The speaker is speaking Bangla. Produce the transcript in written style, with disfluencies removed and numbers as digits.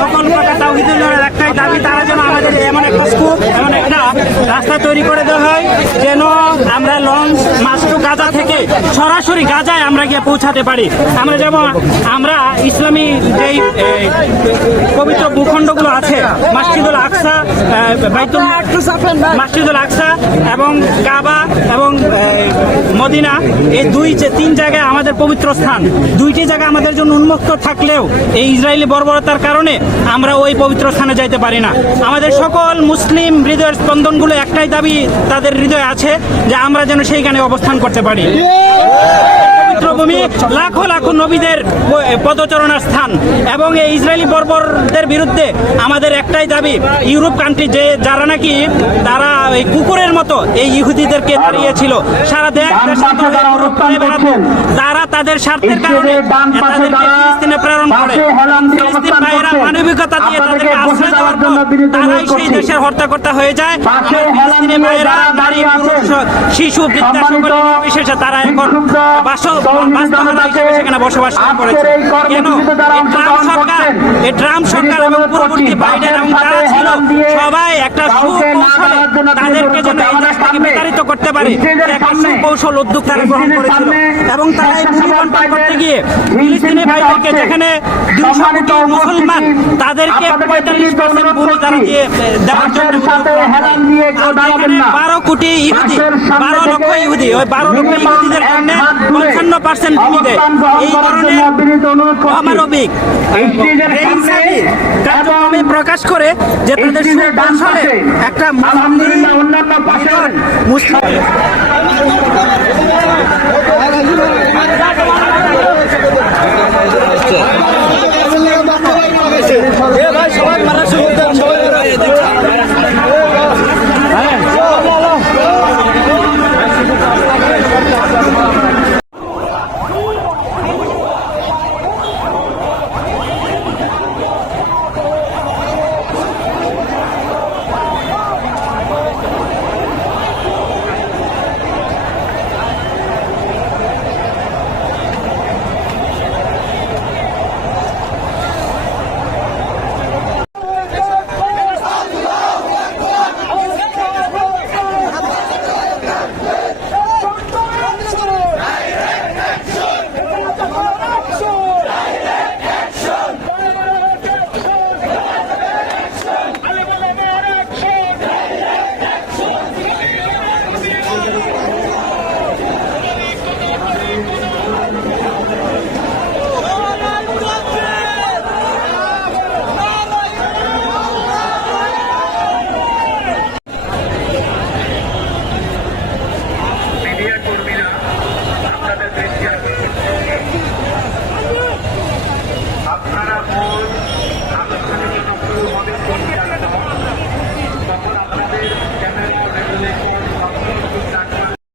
সকল প্রকার তাওহীদের একটাই দাবি, তারা যেন আমাদের এমন একটা স্কোপ, এমন একটা রাস্তা তৈরি করে দেওয়া হয় যেন আমরা লঞ্চ মাস্টু গাজা থেকে সরাসরি গাজায় আমরা গিয়ে পৌঁছাতে পারি। আমরা যেমন আমরা ইসলামী যেই পবিত্র ভূখণ্ডগুলো আছে, মসজিদুল আকসা, মসজিদুল আকসা এবং কাবা এবং মদিনা, এই তিন জায়গায় আমাদের পবিত্র স্থান। দুইটি জায়গা আমাদের জন্য উন্মুক্ত থাকলেও এই ইসরায়েলি বর্বরতার কারণে আমরা ওই পবিত্র স্থানে যাইতে পারি না। আমাদের সকল মুসলিম হৃদয়ের স্পন্দনগুলো একটাই দাবি তাদের হৃদয়ে আছে যে আমরা যেন সেইখানে অবস্থান করতে পারি। ভূমি লাখো লাখো নবীদের পদচারণার স্থান এবং এই ইসরায়েলি বর্বরদের বিরুদ্ধে আমাদের একটাই দাবি, ইউরোপ কান্ট্রি যারা নাকি তারা এই কুকুরের মতো এই ইহুদিদেরকে দাঁড়িয়েছিল সারা তারা তাদের স্বার্থের কারণে তাদেরকে ফিলিস্তিনে প্রেরণ করে। ফিলিস্তিন ভাইয়েরা মানবিকতা দিয়ে তাদেরকে আশ্রয় দেওয়ার পর তারাই সেই দেশের হত্যাকর্তা হয়ে যায়। ফিলিস্তিনি ভাইয়েরা নারী, পুরুষ, শিশু, বৃদ্ধা সকল বিশেষে তারা এখন সেখানে বসবাস করেছে। কেন এই ট্রাম্প সরকার এবং পূর্ববর্তী বাইডেন এবং যারা ছিল সবাই একটা সুকৌশলে তাদেরকে যেন এই দেশ থেকে বিতাড়িত করতে পারে একটা সুকৌশল উদ্যোগ তারা গ্রহণ করেছিল এবং তারা এই ভূমি বন্টন করতে গিয়ে ফিলিস্তিনি ভাইদেরকে যেখানে 200 কোটি মুসলমান তাদেরকে 45% ভূমি তারা দিয়ে দেওয়ার জন্য 12 কোটি ইহুদি, 12 লক্ষ ইহুদি, ওই 12 লক্ষ ইহুদিদের জন্য 55% ভূমি দেয়। এই ধরনের অমানবিক কার্যক্রমে প্রকাশ করে যে তাদের সুকৌশলে একটা মুসলিম